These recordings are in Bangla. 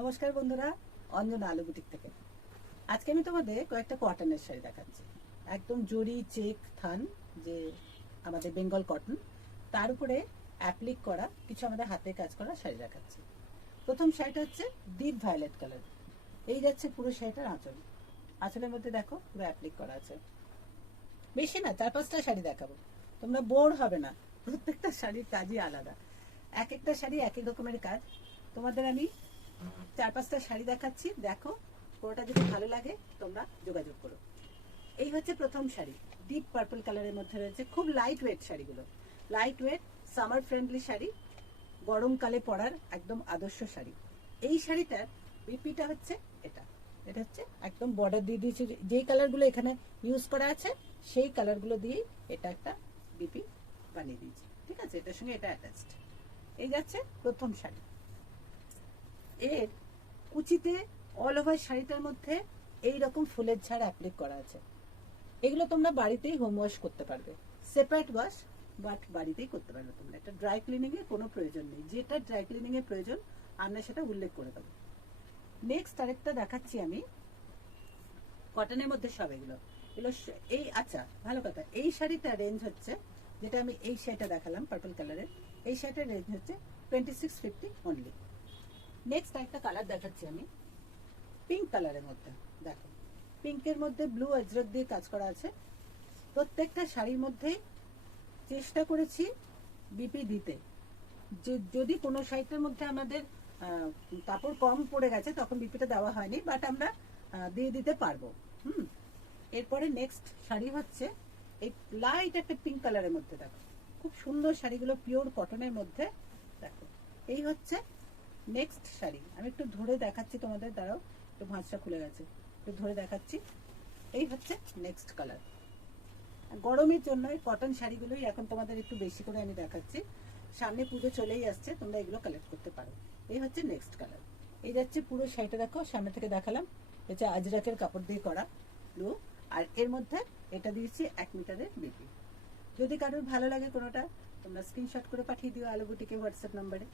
নমস্কার বন্ধুরা, অঞ্জনা আলু বুটিক থেকে। আজকে আমি তোমাদের কয়েকটা কটনের শাড়ি দেখাচ্ছি। একদম জরি চেক থান, যে আমাদের বেঙ্গল কটন, তার উপরে অ্যাপ্লিক করা কিছু আমাদের হাতে কাজ করা শাড়ি দেখাচ্ছি। প্রথম শাড়িটা হচ্ছে ডিপ ভায়োলেট কালার। এই যাচ্ছে পুরো শাড়িটার আঁচল। আঁচলের মধ্যে দেখো পুরো অ্যাপ্লিক করা আছে। বেশি না, 4-5টা শাড়ি দেখাবো, তোমরা বোর হবে না। প্রত্যেকটা শাড়ির কাজই আলাদা, এক একটা শাড়ি এক এক রকমের কাজ। তোমাদের আমি 4-5টা শাড়ি দেখাচ্ছি, দেখো কোনোটা যদি ভালো লাগে তোমরা যোগাযোগ করো। এই হচ্ছে প্রথম শাড়ি, ডিপ পার্পল কালারের মধ্যে রয়েছে। খুব লাইট ওয়েট শাড়িগুলো, light weight summer friendly sari, গরমকালে পরার একদম আদর্শ শাড়ি। এই শাড়িটার বিপিটা হচ্ছে এটা। এটা হচ্ছে একদম বর্ডার দিয়ে দিয়েছি, যেই কালারগুলো এখানে ইউজ করা আছে সেই কালারগুলো দিয়েই এটা একটা বিপি বানিয়ে দিয়েছি। ঠিক আছে, এটার সঙ্গে এটা অ্যাটাচড। এই যাচ্ছে প্রথম শাড়ি। এর কুচিতে অল ওভার শাড়িটার মধ্যে এই রকম ফুলের ঝাড় অ্যাপ্লিক করা আছে। এগুলো তোমরা বাড়িতেই হোম ওয়াশ করতে পারবে, সেপারেট ওয়াশ, বাট বাড়িতেই করতে পারবে তোমরা। এটা ড্রাই ক্লিনিং এর কোনো প্রয়োজন নেই, যেটা ড্রাই ক্লিনিং এর প্রয়োজন আমরা সেটা উল্লেখ করে দেবো। নেক্সট আরেকটা দেখাচ্ছি আমি কটনের মধ্যে। সব এগুলো এগুলো এই আচ্ছা ভালো কথা, এই শাড়িটা রেঞ্জ হচ্ছে, যেটা আমি এই শাড়িটা দেখালাম পার্পল কালারের, এই শাড়িটার রেঞ্জ হচ্ছে 2650 অনলি। নেক্সট একটা কালার দেখাচ্ছি আমি পিঙ্ক কালারের মধ্যে। দেখো পিঙ্কের মধ্যে ব্লু আজরক দিয়ে কাজ করা আছে। প্রত্যেকটা শাড়ির মধ্যেই চেষ্টা করেছি বিপি দিতে। যদি কোনো শাড়িটার মধ্যে আমাদের কাপড় কম পড়ে গেছে তখন বিপিটা দেওয়া হয়নি, বাট আমরা দিয়ে দিতে পারবো। এরপরে নেক্সট শাড়ি হচ্ছে এই লাইট একটা পিঙ্ক কালারের মধ্যে। দেখো খুব সুন্দর শাড়িগুলো, পিওর কটনের মধ্যে। দেখো এই হচ্ছে নেক্সট শাড়ি। আমি একটু ধরে দেখাচ্ছি তোমাদের, দ্বারাও একটু ভাঁজটা খুলে গেছে, একটু ধরে দেখাচ্ছি। এই হচ্ছে নেক্সট কালার। গরমের জন্য এই কটন শাড়িগুলোই এখন তোমাদের একটু বেশি করে আমি দেখাচ্ছি। সামনে পুজো চলেই আসছে, তোমরা এগুলো কালেক্ট করতে পারো। এই হচ্ছে নেক্সট কালার। এই যাচ্ছে পুরো শাড়িটা, দেখো সামনে থেকে দেখালাম, এটা আজরাকের কাপড় দিয়ে করা ব্লু, আর এর মধ্যে এটা দিয়েছি 1 মিটারের বিপি। যদি কারোর ভালো লাগে কোনোটা, তোমরা স্ক্রিনশট করে পাঠিয়ে দিও আলু বুটিকে হোয়াটসঅ্যাপ নাম্বারে।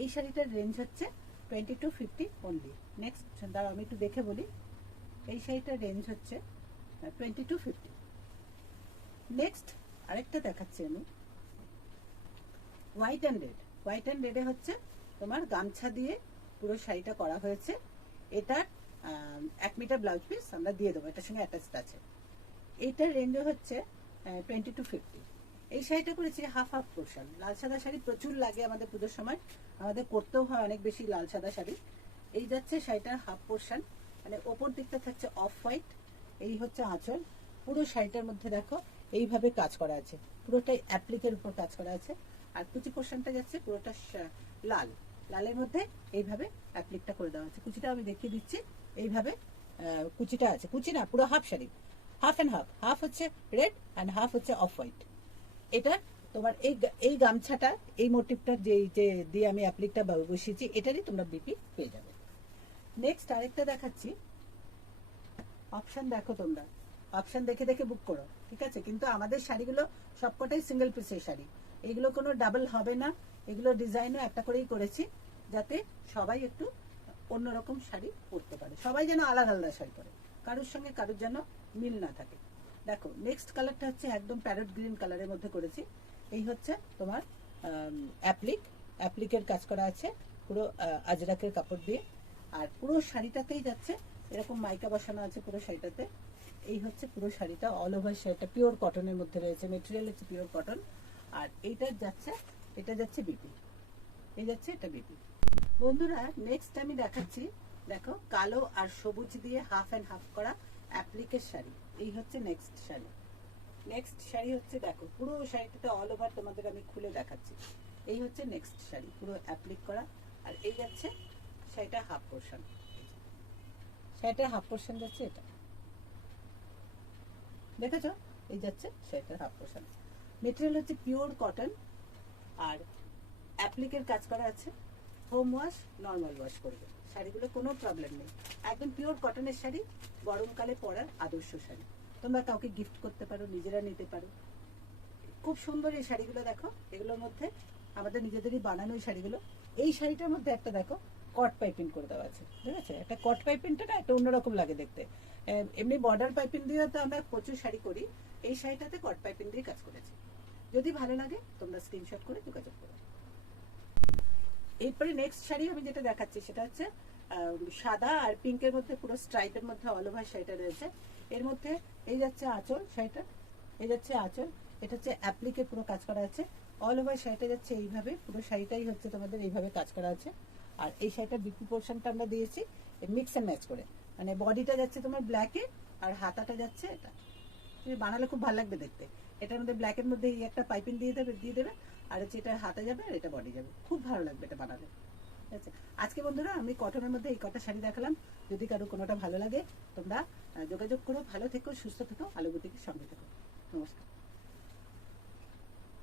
এই শাড়িটার রেঞ্জ হচ্ছে 2250 অনলি। নেক্সট দাঁড়াও আমি একটু দেখে বলি। এই শাড়িটার রেঞ্জ হচ্ছে 2250। নেক্সট আরেকটা দেখাচ্ছি আমি white and red. White and রেডে হচ্ছে তোমার গামছা দিয়ে পুরো শাড়িটা করা হয়েছে। এটার 1 মিটার ব্লাউজ পিস আমরা দিয়ে দেবো, এটার সঙ্গে অ্যাটাচড আছে। এইটার রেঞ্জ হচ্ছে 2250। এই শাড়িটা করেছি হাফ হাফ পোর্শন। লাল সাদা শাড়ি প্রচুর লাগে আমাদের পুজোর সময়, আমাদের করতেও হয় অনেক বেশি লাল সাদা শাড়ি। এই যাচ্ছে শাড়িটার হাফ পোর্শন, মানে ওপর দিকটা থাকছে অফ হোয়াইট। এই হচ্ছে আঁচল। পুরো শাড়িটার মধ্যে দেখো এইভাবে কাজ করা আছে, পুরোটাই অ্যাপ্লিকের উপর কাজ করা আছে। আর কুচি পোর্শনটা যাচ্ছে পুরোটা লাল, লালের মধ্যে এইভাবে অ্যাপ্লিকটা করে দেওয়া আছে। কুচিটা আমি দেখিয়ে দিচ্ছি, এইভাবে কুচিটা আছে। কুচি না, পুরো half sari, half and half. Half হচ্ছে রেড অ্যান্ড হাফ হচ্ছে অফ হোয়াইট। এটা তোমার এই গামছাটা, এই মোটিভটা যে দিয়ে আমি অ্যাপ্লিকটা বসিয়েছি, এটারই তোমরা বিপি পেয়ে যাবে। নেক্সট আরেকটা দেখাচ্ছি। অপশন দেখো তোমরা, অপশন দেখে দেখে বুক করো, ঠিক আছে? কিন্তু আমাদের শাড়িগুলো সবকটাই সিঙ্গেল পিসের শাড়ি, এগুলো কোনো ডাবল হবে না। এগুলো ডিজাইনও একটা করেই করেছি, যাতে সবাই একটু অন্যরকম শাড়ি পরতে পারে, সবাই যেন আলাদা আলাদা শাড়ি পরে, কারোর সঙ্গে কারোর যেন মিল না থাকে। দেখো নেক্সট কালারটা হচ্ছে একদম প্যারট গ্রিন কালারের মধ্যে করেছি। এই হচ্ছে তোমার অ্যাপ্লিকের কাজ করা আছে পুরো আজরাকের কাপড় দিয়ে। আর পুরো শাড়িটাতেই যাচ্ছে এরকম মাইকা বসানো আছে পুরো শাড়িটাতে। এই হচ্ছে পুরো শাড়িটা, অল ওভার শাড়িটা পিওর কটনের মধ্যে রয়েছে, মেটেরিয়াল হচ্ছে পিওর কটন। আর এইটা যাচ্ছে, এটা যাচ্ছে বিপি, এই যাচ্ছে এটা বিপি। বন্ধুরা নেক্সট আমি দেখাচ্ছি, দেখো কালো আর সবুজ দিয়ে হাফ অ্যান্ড হাফ করা অ্যাপ্লিকের শাড়ি। এই হচ্ছে নেক্সট শাড়ি। নেক্সট শাড়ি হচ্ছে, দেখো পুরো শাড়িটাতে অল ওভার তোমাদের আমি খুলে দেখাচ্ছি। এই হচ্ছে নেক্সট শাড়ি, পুরো অ্যাপ্লিক করা। আর এই যাচ্ছে শাড়িটা হাফ পোর্শন, শাড়িটার হাফ পোর্শন যাচ্ছে এটা, দেখেছো? এই যাচ্ছে শাড়িটার হাফ পোর্শন। মেটেরিয়াল হচ্ছে পিওর কটন, আর অ্যাপ্লিকের কাজ করা আছে। হোম ওয়াশ, নর্মাল ওয়াশ করবে, শাড়িগুলো কোনো প্রবলেম নেই। একদম পিওর কটনের শাড়ি, গরমকালে পরার আদর্শ শাড়ি। তোমরা কাউকে গিফট করতে পারো, নিজেরা নিতে পারো। খুব সুন্দর এই শাড়িগুলো, দেখো এগুলোর মধ্যে আমাদের নিজেদেরই বানানো এই শাড়িগুলো। এই শাড়িটার মধ্যে একটা দেখো কট পাইপিং করে দেওয়া আছে, ঠিক আছে? একটা কট পাইপিংটা না একটা অন্যরকম লাগে দেখতে। এমনি বর্ডার পাইপিং দিয়ে তো আমরা প্রচুর শাড়ি করি, এই শাড়িটাতে কট পাইপিং দিয়ে কাজ করেছি। যদি ভালো লাগে তোমরা স্ক্রিনশট করে যোগাযোগ করো। এরপরে নেক্সট শাড়ি আমি যেটা দেখাচ্ছি সেটা হচ্ছে সাদা আর পিঙ্কের মধ্যে পুরো স্ট্রাইপের মধ্যে অল ওভার শাড়িটা রয়েছে। এর মধ্যে এই যাচ্ছে আঁচল শাড়িটা, এই যাচ্ছে আঁচল, এটা হচ্ছে অ্যাপ্লিকে পুরো কাজ করা আছে। অল ওভার শাড়িটা যাচ্ছে এইভাবে, পুরো শাড়িটাই হচ্ছে তোমাদের এইভাবে কাজ করা আছে। আর এই শাড়িটার বিপি পোর্শনটা আমরা দিয়েছি মিক্স অ্যান্ড ম্যাচ করে, মানে বডিটা যাচ্ছে তোমার ব্ল্যাকে আর হাতাটা যাচ্ছে এটা। তুমি বানালে খুব ভালো লাগবে দেখতে। এটার মধ্যে ব্ল্যাকের মধ্যে এই একটা পাইপিং দিয়ে দেবে, আর হচ্ছে এটা হাতে যাবে আর এটা বডি যাবে, খুব ভালো লাগবে এটা বানালে। ঠিক আছে, আজকে বন্ধুরা আমি কটনের মধ্যে এই কটা শাড়ি দেখালাম। যদি কারো কোনোটা ভালো লাগে তোমরা যোগাযোগ করো। ভালো থেকো, সুস্থ থেকো, আলো বুটিকের সঙ্গে থেকো। নমস্কার।